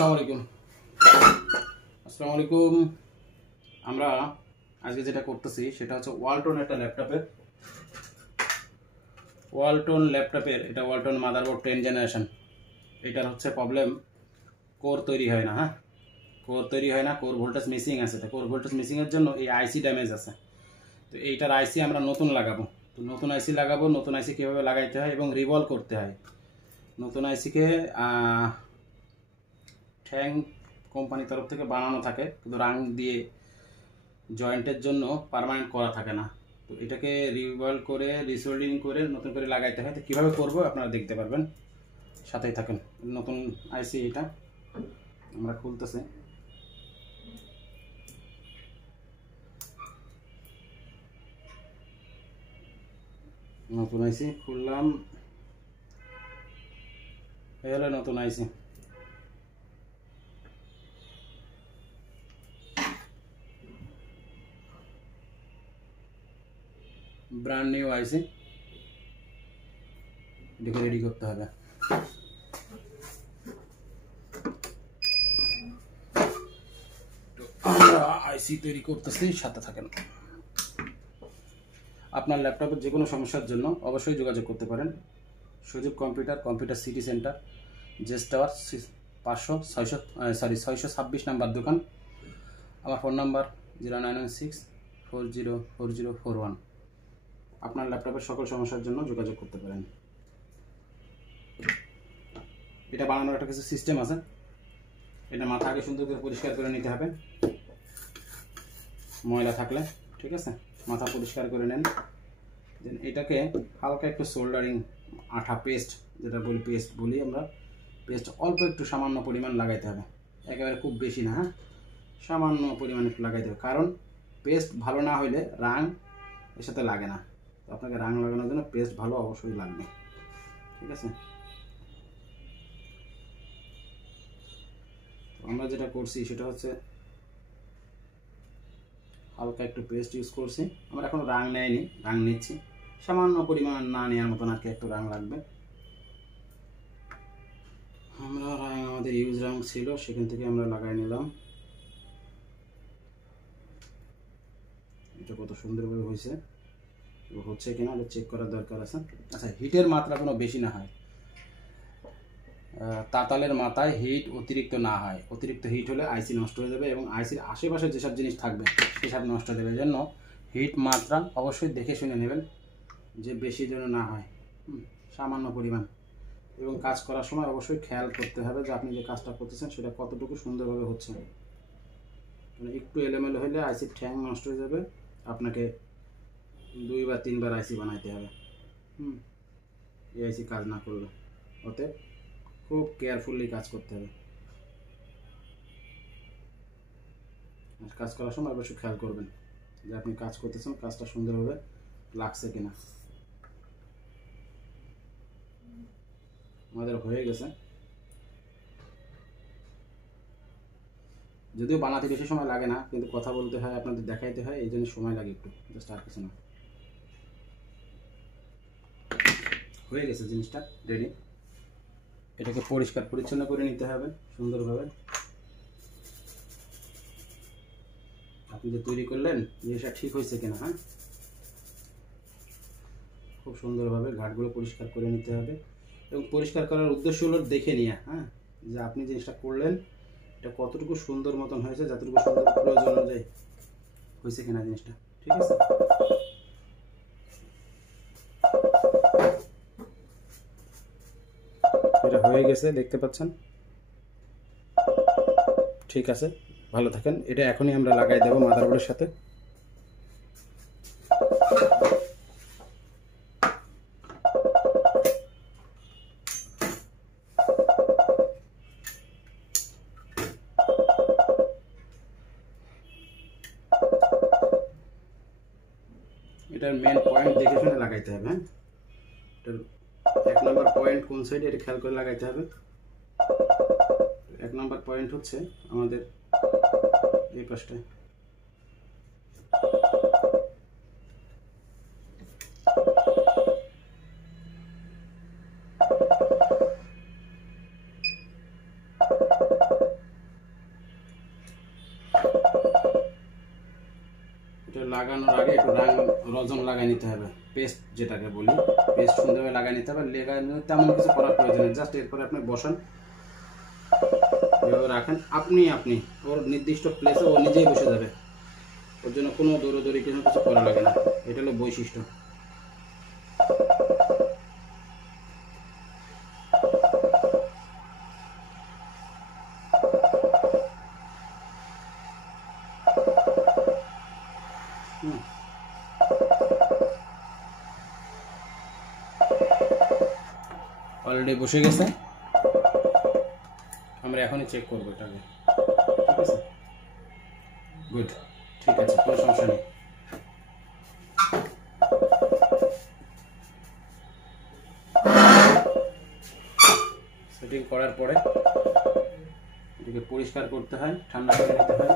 আসসালামু আলাইকুম। আসসালামু আলাইকুম। আমরা আজকে যেটা করতেছি সেটা হচ্ছে ওয়ালটন একটা ল্যাপটপের এটা ওয়ালটন মাদারবোর্ড 10 জেনারেশন। এটার হচ্ছে প্রবলেম, কোর তৈরি হয় না। কোর ভোল্টেজ মিসিং আছে। তো কোর ভোল্টেজ মিসিংয়ের জন্য এই আইসি ড্যামেজ আছে। তো এইটার আইসি আমরা নতুন লাগাবো। নতুন আইসি কীভাবে লাগাইতে হয় এবং রিভলভ করতে হয়। নতুন আইসিকে ঠ্যাং কোম্পানির তরফ থেকে বানানো থাকে, কিন্তু রাং দিয়ে জয়েন্টের জন্য পার্মানেন্ট করা থাকে না। তো এটাকে রিভলভ করে রিসোল্ডিং করে নতুন করে লাগাইতে হয়। তো কীভাবে করবো আপনারা দেখতে পারবেন, সাথেই থাকেন। নতুন আইসি এটা আমরা খুলতেছি। নতুন আইসি খুললাম, এই হলো নতুন আইসি। ব্র্যান্ড নিউ আইসি, এটাকে রেডি করতে হবে। আমরা আইসি তৈরি করতেছি, সাথে থাকেন। আপনার ল্যাপটপের যে কোনো সমস্যার জন্য অবশ্যই যোগাযোগ করতে পারেন। সুযোগ কম্পিউটার সিটি সেন্টার, জেস টাওয়ার 626 নাম্বার দোকান। আমার ফোন নাম্বার 0996404041। আপনার ল্যাপটপের সকল সমস্যার জন্য যোগাযোগ করতে পারেন। এটা বানানোর একটা কিছু সিস্টেম আছে। এটা মাথা আগে সুন্দর করে পরিষ্কার করে নিতে হবে, ময়লা থাকলে। ঠিক আছে, মাথা পরিষ্কার করে নেন। দেন এটাকে হালকা একটু সোল্ডারিং আঠা পেস্ট, যেটা বলি আমরা, পেস্ট অল্প একটু সামান্য পরিমাণ লাগাইতে হবে। একেবারে খুব বেশি না, সামান্য পরিমাণ একটু লাগাইতে হবে। কারণ পেস্ট ভালো না হইলে রাং এর সাথে লাগে না। তো আপনাকে রাং লাগানোর জন্য পেস্ট ভালো অবশ্যই লাগবে। ঠিক আছে, আমরা যেটা করছি সেটা হচ্ছে হালকা একটু পেস্ট ইউজ করছি। আমরা এখন রাং নেয়নি, রাং নিচ্ছি সামান্য পরিমাণ, না নেওয়ার মতন আর কি, একটু রাং লাগবে। আমরা রাং আমাদের ইউজ রাং ছিল, সেখান থেকে আমরা লাগাই নিলাম। এটা কত সুন্দরভাবে হচ্ছে কিনা এটা চেক করার দরকার আছে। আচ্ছা, হিটের মাত্রা কোনো বেশি না হয়, তাতালের মাথায় হিট অতিরিক্ত না হয়। অতিরিক্ত হিট হলে আইসি নষ্ট হয়ে যাবে এবং আইসির আশেপাশে যেসব জিনিস থাকবে সেসব নষ্ট হয়ে যাবে। জন্য হিট মাত্রা অবশ্যই দেখে শুনে নেবেন, যে বেশি যেন না হয়, সামান্য পরিমাণ। এবং কাজ করার সময় অবশ্যই খেয়াল করতে হবে যে আপনি যে কাজটা করতেছেন সেটা কতটুকু সুন্দরভাবে হচ্ছে। মানে একটু এলোমেলো হলে আইসির ঠ্যাং নষ্ট হয়ে যাবে, আপনাকে 2 বা 3 বার আইসি বানাইতে হবে। এই আইসি কাজ না করলে, ওতে খুব কেয়ারফুলি কাজ করতে হবে। কাজ করার সময় অবশ্যই খেয়াল করবেন যে আপনি কাজ করতেছেন, কাজটা সুন্দরভাবে লাগছে কিনা। আমাদের হয়ে গেছে, যদিও বানাতে বেশি সময় লাগে না, কিন্তু কথা বলতে হয়, আপনাদের দেখাইতে হয়, এই জন্য সময় লাগে একটু, জাস্ট আর কিছু না। হয়ে গেছে জিনিসটা রেডি। এটাকে পরিষ্কার পরিচ্ছন্ন করে নিতে হবে সুন্দরভাবে। আপনি যে তৈরি করলেন জিনিসটা ঠিক হয়েছে কিনা, খুব সুন্দরভাবে ঘাটগুলো পরিষ্কার করে নিতে হবে। এবং পরিষ্কার করার উদ্দেশ্য হলো দেখে নিয়ে, যে আপনি জিনিসটা করলেন এটা কতটুকু সুন্দর মতন হয়েছে, যতটুকু সুন্দর প্রয়োজন অনুযায়ী হয়েছে কিনা জিনিসটা। ঠিক আছে, এটা হয়ে গেছে, দেখতে পাচ্ছেন। ঠিক আছে, ভালো থাকেন। এটা এখনই আমরা লাগাই দেবো মাদারবোর্ডের সাথে। এটার মেন পয়েন্ট দেখে শুনে লাগাইতে হবে। এটার 1 নম্বর পয়েন্ট কোন সাইডে, এটা খেয়াল করে লাগাইতে হবে। 1 নম্বর পয়েন্ট হচ্ছে আমাদের এই পাশটায়। লাগানোর আগে একটু রজন লাগাই নিতে হবে, পেস্ট যেটাকে বলি, পেস্ট সুন্দরভাবে লাগাই নিতে হবে। লাগাই তেমন কিছু করার প্রয়োজন নেই, জাস্ট এরপরে আপনি বসান, এভাবে রাখেন, আপনি ওর নির্দিষ্ট প্লেসে ও নিজেই বসে যাবে, ওর জন্য কোনো দৌড়াদৌড়ি কিছু করা লাগে না। এটা হলো বৈশিষ্ট্য। অলরেডি বসে গেছে, আমরা এখনই চেক করবো এটাকে। ঠিক আছে, গুড, ঠিক আছে, কোনো সমস্যা নেই। সেটিং করার পরে এটাকে পরিষ্কার করতে হয়, ঠান্ডা করে নিতে হয়।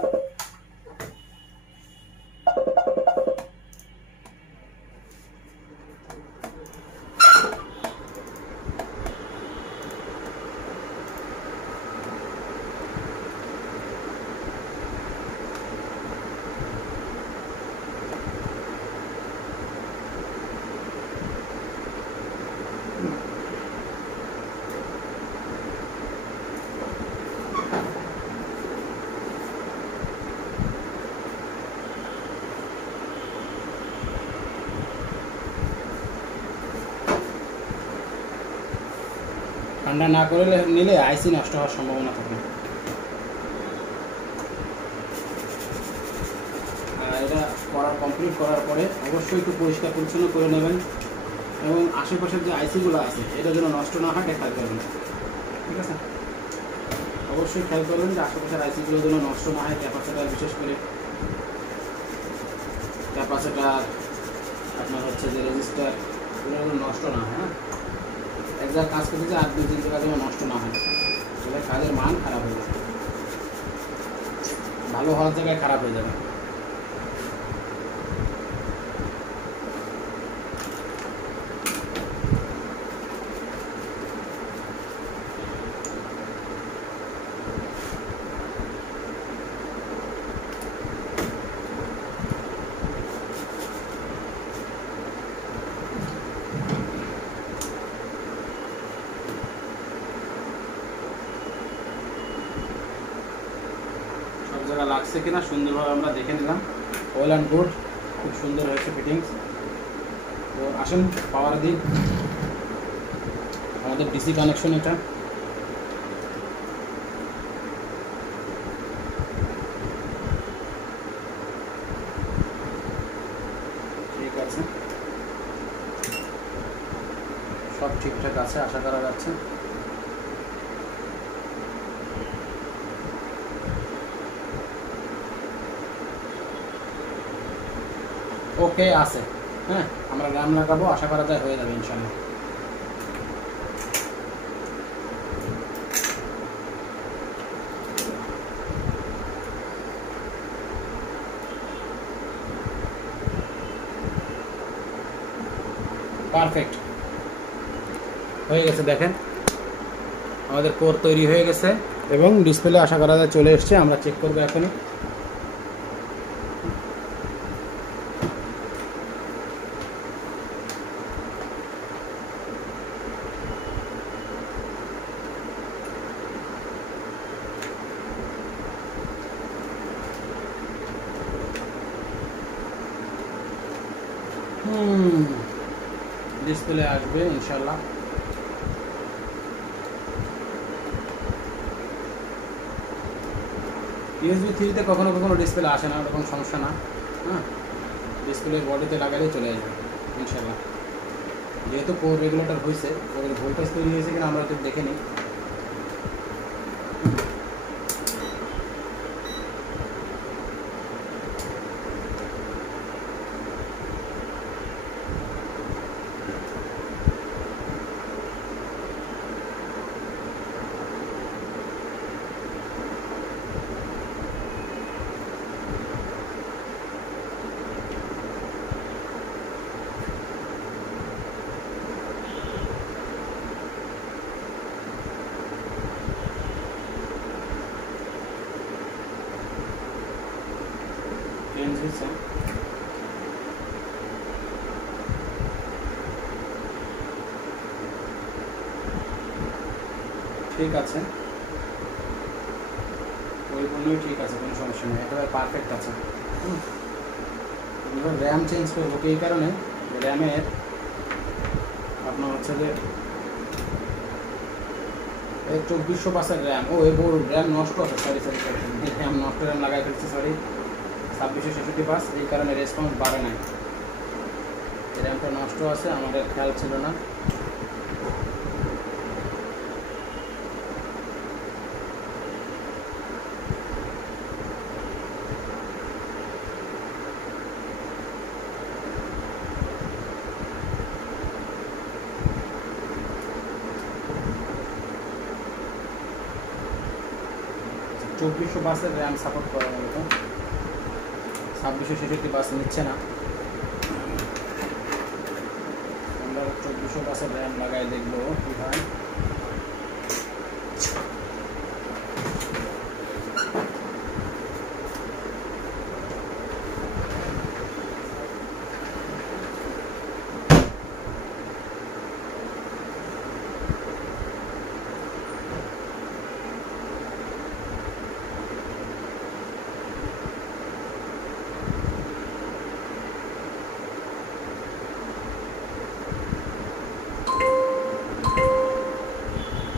ঠান্ডা না করে নিলে আইসি নষ্ট হওয়ার সম্ভাবনা থাকে। এটা কমপ্লিট করার পরে অবশ্যই একটু পরিষ্কার পরিচ্ছন্ন করে নেবেন এবং আশেপাশের যে আইসিগুলো আছে এটা যেন নষ্ট না হয় খেয়াল করবেন। ঠিক আছে, অবশ্যই খেয়াল করবেন যে আশেপাশের আইসিগুলো যেন নষ্ট না হয়। ক্যাপাসিটার, বিশেষ করে ক্যাপাসিটার, আপনার হচ্ছে যে রেজিস্টার, এগুলো যেন নষ্ট না হয়। হ্যাঁ, এক জায়গায় কাজ করতে যে 8-2 জায়গা যেন নষ্ট না হয়, তাহলে কাজের মান খারাপ হয়ে যাবে, ভালো হওয়ার জায়গায় খারাপ হয়ে যাবে। জায়গা লাগছে কিনা সুন্দরভাবে আমরা দেখে নিলাম। অল অ্যান্ড গুড, খুব সুন্দর হয়েছে ফিটিংস। তো আসেন পাওয়ার দিই, আমাদের ডিসি কানেকশন এটা। ঠিক আছে, সব ঠিকঠাক আছে আশা করা যাচ্ছে। ওকে আছে, হ্যাঁ, আমরা গ্রাম লাগাবো, আশা করা যায় হয়ে যাবে ইনশাল্লাহ। পারফেক্ট হয়ে গেছে, দেখেন আমাদের কোর তৈরি হয়ে গেছে এবং ডিসপ্লে আশা করা যায় চলে এসছে। আমরা চেক করবো এখনই। ডিসপ্লে আসবে ইনশাল্লাহ। USB 3-তে কখনো কখনো ডিসপ্লে আসে না, ওরকম সমস্যা না। হ্যাঁ, ডিসপ্লে বডিতে লাগালেই চলে আসবে ইনশাল্লাহ। যেহেতু কোর রেগুলেটর হয়েছে, ওদের ভোল্টেজ তৈরি হয়েছে কিনা আমরা তো দেখে নিই। চেঞ্জ হয়েছে। ঠিক আছে, পরিপূর্ণই ঠিক আছে, কোনো সমস্যা নেই, একেবারে পারফেক্ট আছে। এবার র্যাম চেঞ্জ করবো এই কারণে, র্যামের আপনার হচ্ছে যে 2400 র্যাম, ও এবার র্যাম নষ্ট আছে, সরি র্যাম নষ্ট, র্যাম লাগাই ফেলছি, সরি 2666 এই কারণে রেসপন্স বাড়ে নাই, র্যামটা নষ্ট আছে, আমাদের খেয়াল ছিল না। চব্বিশশো বাসের র্যাম সাপোর্ট করা মূলত, 2666 নিচ্ছে না। আমরা 2400 বাসের র্যাম লাগাই দেখবো কী হয়।